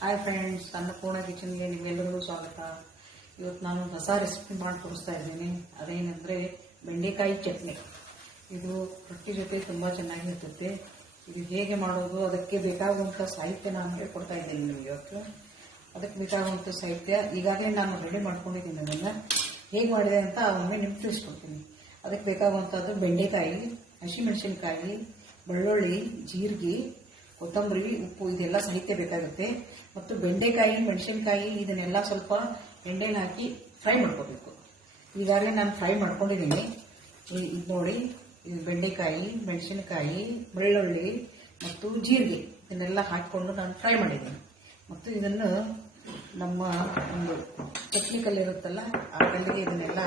Hi friends, Annapurna ಕಿಚನ್ಗೆ ನಿಮ್ಮೆಲ್ಲರಿಗೂ ಸ್ವಾಗತ. ಇವತ್ತು ನಾನು ಹೊಸ ರೆಸಿಪಿ ಮಾಡಿ ತೋರಿಸ್ತಾ ಇದ್ದೀನಿ. ಅದೇನೆಂದರೆ ಬೆಂಡೆಕಾಯಿ ಚಟ್ನಿ. ಇದು ರೊಟ್ಟಿ ಜೊತೆ ತುಂಬ ಚೆನ್ನಾಗಿರ್ತದೆ. ಇದು ಹೇಗೆ ಮಾಡೋದು, ಅದಕ್ಕೆ ಬೇಕಾಗುವಂಥ ಸಾಹಿತ್ಯ ನಾನು ಹೇಳ್ಕೊಡ್ತಾ ಇದ್ದೀನಿ ನಿಮಗೆ ಇವತ್ತು. ಅದಕ್ಕೆ ಬೇಕಾಗುವಂಥ ಸಾಹಿತ್ಯ ಈಗಾಗಲೇ ನಾನು ರೆಡಿ ಮಾಡ್ಕೊಂಡಿದ್ದೀನಿ. ಅದನ್ನು ಹೇಗೆ ಮಾಡಿದೆ ಅಂತ ಒಮ್ಮೆ ನಿಮ್ಗೆ ತಿಳಿಸ್ಕೊಡ್ತೀನಿ. ಅದಕ್ಕೆ ಬೇಕಾಗುವಂಥದ್ದು ಬೆಂಡೆಕಾಯಿ, ಹಸಿಮೆಣಸಿನಕಾಯಿ, ಬೆಳ್ಳುಳ್ಳಿ, ಜೀರಿಗೆ, ಕೊತ್ತಂಬರಿ, ಉಪ್ಪು, ಇದೆಲ್ಲ ಸಾಹಿತ್ಯ ಬೇಕಾಗುತ್ತೆ. ಮತ್ತು ಬೆಂಡೆಕಾಯಿ, ಮೆಣಸಿನಕಾಯಿ ಇದನ್ನೆಲ್ಲ ಸ್ವಲ್ಪ ಎಣ್ಣೆನ ಹಾಕಿ ಫ್ರೈ ಮಾಡ್ಕೋಬೇಕು. ಈಗಾಗಲೇ ನಾನು ಫ್ರೈ ಮಾಡ್ಕೊಂಡಿದ್ದೀನಿ. ಇದು ನೋಡಿ, ಇದು ಬೆಂಡೆಕಾಯಿ, ಮೆಣಸಿನಕಾಯಿ, ಬೆಳ್ಳುಳ್ಳಿ ಮತ್ತು ಜೀರಿಗೆ ಇದನ್ನೆಲ್ಲ ಹಾಕಿಕೊಂಡು ನಾನು ಫ್ರೈ ಮಾಡಿದ್ದೀನಿ. ಮತ್ತು ಇದನ್ನು ನಮ್ಮ ಒಂದು ಚಟ್ನಿ ಕಲ್ಲಿರುತ್ತಲ್ಲ, ಆ ಕಲ್ಲಿಗೆ ಇದನ್ನೆಲ್ಲ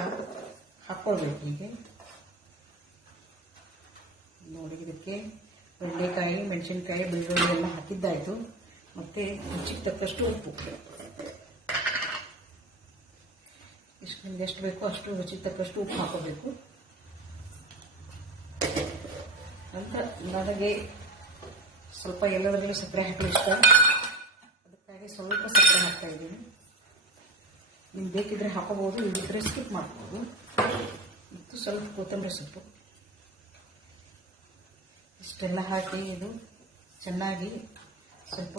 ಹಾಕ್ಕೊಳ್ಬೇಕು. ಹೀಗೆ ನೋಡಿ, ಇದಕ್ಕೆ ಬೆಂಡೆಕಾಯಿ, ಮೆಣಸಿನಕಾಯಿ, ಬೆಳ್ಳುಳ್ಳಿ ಎಲ್ಲ ಹಾಕಿದ್ದಾಯಿತು. ಮತ್ತು ರುಚಿಗೆ ತಕ್ಕಷ್ಟು ಉಪ್ಪು, ನಿಮ್ಗೆ ಎಷ್ಟು ಬೇಕೋ ಅಷ್ಟು ರುಚಿಗೆ ತಕ್ಕಷ್ಟು ಉಪ್ಪು ಹಾಕೋಬೇಕು. ನಂತರ ನನಗೆ ಸ್ವಲ್ಪ ಎಲ್ಲದರಲ್ಲೂ ಸಕ್ಕರೆ ಹಾಕಲು ಇಷ್ಟ, ಅದಕ್ಕಾಗಿ ಸ್ವಲ್ಪ ಸಕ್ಕರೆ ಹಾಕ್ತಾ ಇದ್ದೀನಿ. ನಿಮ್ಗೆ ಬೇಕಿದ್ರೆ ಹಾಕೋಬಹುದು, ಇಲ್ಲಿದ್ರೆ ಸ್ಕಿಪ್ ಮಾಡ್ಬೋದು. ಮತ್ತು ಸ್ವಲ್ಪ ಕೊತ್ತಂಬರಿ ಸೊಪ್ಪು ಇಷ್ಟೆಲ್ಲ ಹಾಕಿ ಇದು ಚೆನ್ನಾಗಿ ಸ್ವಲ್ಪ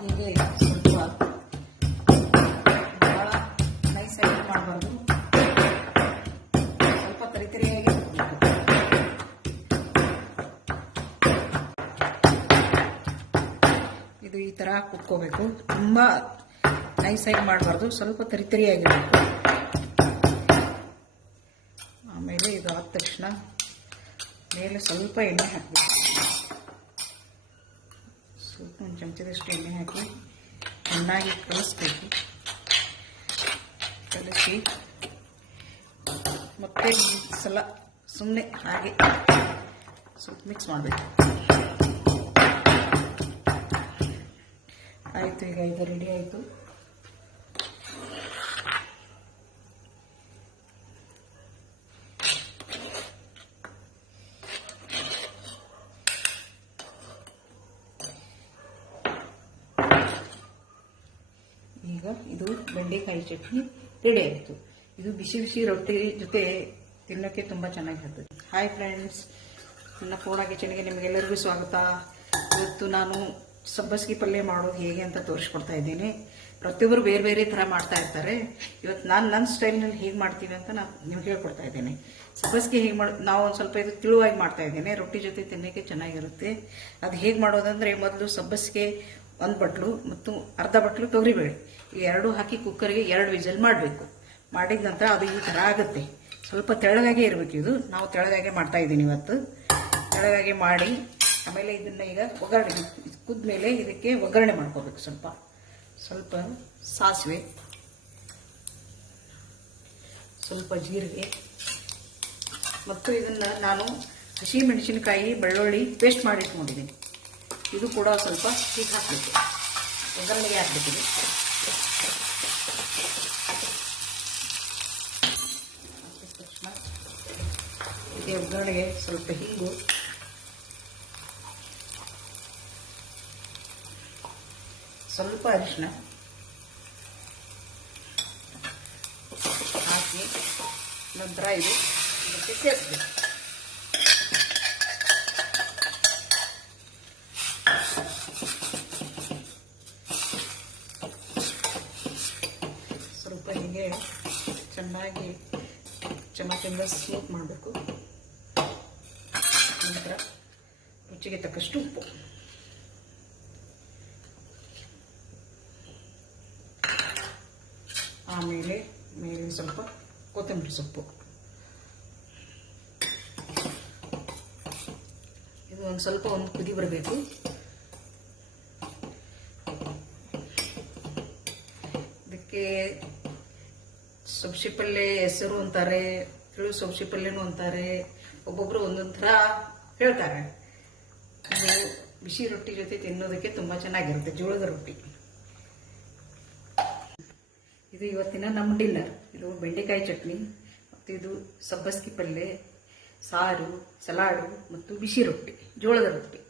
ಹೀಗೆ ಸ್ವಲ್ಪ ಭಾಳ ನೈಸಾಗಿ ಮಾಡಬಾರ್ದು, ಸ್ವಲ್ಪ ತರಿತರಿಯಾಗಿ ಇದು ಈ ಥರ ಕುಕ್ಕೋಬೇಕು. ತುಂಬ ನೈಸಾಗಿ ಮಾಡಬಾರ್ದು, ಸ್ವಲ್ಪ ತರಿತರಿಯಾಗಿರಬೇಕು. ಆಮೇಲೆ ಇದು ಆದ ತಕ್ಷಣ ಮೇಲೆ ಸ್ವಲ್ಪ ಎಣ್ಣೆ ಹಾಕಬೇಕು. ಸ್ವಲ್ಪ ಒಂದು ಚಮಚದಷ್ಟು ಎಣ್ಣೆ ಹಾಕಿ ಚೆನ್ನಾಗಿ ಕಲಿಸ್ಬೇಕು. ಕಲಿಸಿ ಮತ್ತೆ ಸಲ ಸುಮ್ಮನೆ ಹಾಗೆ ಸ್ವಲ್ಪ ಮಿಕ್ಸ್ ಮಾಡಬೇಕು. ಆಯಿತು, ಈಗ ಇದು ರೆಡಿ ಆಯಿತು. ಈಗ ಇದು ಬೆಂಡೆಕಾಯಿ ಚಟ್ನಿ ರೆಡಿ ಆಯಿತು. ಇದು ಬಿಸಿ ಬಿಸಿ ರೊಟ್ಟಿ ಜೊತೆ ತಿನ್ನೋಕ್ಕೆ ತುಂಬ ಚೆನ್ನಾಗಿರ್ತದೆ. ಹಾಯ್ ಫ್ರೆಂಡ್ಸ್, ಅನ್ನಪೂರ್ಣ ಕಿಚನ್ಗೆ ನಿಮಗೆಲ್ಲರಿಗೂ ಸ್ವಾಗತ. ಇವತ್ತು ನಾನು ಸಬ್ಬಸಿಗೆ ಪಲ್ಯ ಮಾಡೋದು ಹೇಗೆ ಅಂತ ತೋರಿಸ್ಕೊಡ್ತಾ ಇದ್ದೀನಿ. ಪ್ರತಿಯೊಬ್ಬರು ಬೇರೆ ಬೇರೆ ಥರ ಮಾಡ್ತಾ ಇರ್ತಾರೆ. ಇವತ್ತು ನಾನು ನನ್ನ ಸ್ಟೈಲ್ನಲ್ಲಿ ಹೇಗೆ ಮಾಡ್ತೀವಿ ಅಂತ ನಾನು ನಿಮ್ಗೆ ಹೇಳ್ಕೊಡ್ತಾ ಇದ್ದೇನೆ. ಸಬ್ಬಸಿಗೆ ಹೇಗೆ ನಾವು ಒಂದು ಸ್ವಲ್ಪ ಇದು ತಿಳುವಾಗಿ ಮಾಡ್ತಾ ಇದ್ದೇನೆ. ರೊಟ್ಟಿ ಜೊತೆ ತಿನ್ನೋಕ್ಕೆ ಚೆನ್ನಾಗಿರುತ್ತೆ. ಅದು ಹೇಗೆ ಮಾಡೋದಂದರೆ, ಮೊದಲು ಸಬ್ಬಸಿಗೆ 1 ಬಟ್ಲು ಮತ್ತು ಅರ್ಧ ಬಟ್ಲು ತೊಗರಿಬೇಳೆ ಇವೆರಡೂ ಹಾಕಿ ಕುಕ್ಕರ್ಗೆ 2 ವಿಜಲ್ ಮಾಡಬೇಕು. ಮಾಡಿದ ನಂತರ ಅದು ಈ ಥರ ಆಗುತ್ತೆ. ಸ್ವಲ್ಪ ತೆಳ್ಳಗಾಗೆ ಇರಬೇಕು. ಇದು ನಾವು ತೆಳ್ಳಗಾಗೆ ಮಾಡ್ತಾ ಇದ್ದೀನಿ ಇವತ್ತು. ತೆಳ್ಳಗಾಗೆ ಮಾಡಿ ಆಮೇಲೆ ಇದನ್ನು ಈಗ ಒಗ್ಗರಣೆ ಕುದ್ಮೇಲೆ ಇದಕ್ಕೆ ಒಗ್ಗರಣೆ ಮಾಡ್ಕೋಬೇಕು. ಸ್ವಲ್ಪ ಸಾಸಿವೆ, ಸ್ವಲ್ಪ ಜೀರಿಗೆ, ಮತ್ತು ಇದನ್ನು ನಾನು ಹಸಿ ಮೆಣಸಿನಕಾಯಿ, ಬೆಳ್ಳುಳ್ಳಿ ಪೇಸ್ಟ್ ಮಾಡಿ ಇಟ್ಕೊಂಡಿದ್ದೀನಿ. ಇದು ಕೂಡ ಸ್ವಲ್ಪ ಹೀಗೆ ಹಾಕಬೇಕು, ಒಗ್ಗರಣೆಗೆ ಹಾಕಬೇಕಿದೆ. ಹಾಕಿದ ತಕ್ಷಣ ಇದಕ್ಕೆ ಒಗ್ಗರಣೆಗೆ ಸ್ವಲ್ಪ ಹಿಂಗು, ಸ್ವಲ್ಪ ಅರಿಶಿನ ಹಾಕಿ ನಂತರ ಇದಕ್ಕೆ ಸೇರಿಸ್ಬೇಕು. ಸ್ವಲ್ಪ ಹೀಗೆ ಚೆನ್ನಾಗಿ ಚಮಚದಿಂದ ಸ್ಮೂತ್ ಮಾಡಬೇಕು. ನಂತರ ರುಚಿಗೆ ತಕ್ಕಷ್ಟು ಉಪ್ಪು, ಆಮೇಲೆ ಸ್ವಲ್ಪ ಕೊತ್ತಂಬರಿ ಸೊಪ್ಪು. ಇದು ಒಂದು ಕುದಿ ಬರಬೇಕು. ಇದಕ್ಕೆ ಸಬ್ಸಿ ಪಲ್ಯ ಹೆಸರು ಅಂತಾರೆ, ತಿಳು ಸಬ್ಸಿ ಪಲ್ಯನೂ ಅಂತಾರೆ, ಒಬ್ಬೊಬ್ರು ಒಂದೊಂದು ಥರ ಹೇಳ್ತಾರೆ. ಇದು ಬಿಸಿ ರೊಟ್ಟಿ ಜೊತೆ ತಿನ್ನೋದಕ್ಕೆ ತುಂಬ ಚೆನ್ನಾಗಿರುತ್ತೆ, ಜೋಳದ ರೊಟ್ಟಿ. ಇದು ಇವತ್ತಿನ ನಮ್ಮ ಡಿನ್ನರ್. ಇದು ಬೆಂಡೆಕಾಯಿ ಚಟ್ನಿ ಮತ್ತು ಇದು ಸಬ್ಬಸಿಗೆ ಪಲ್ಯ, ಸಾರು, ಸಲಾಡು ಮತ್ತು ಬಿಸಿ ರೊಟ್ಟಿ, ಜೋಳದ ರೊಟ್ಟಿ.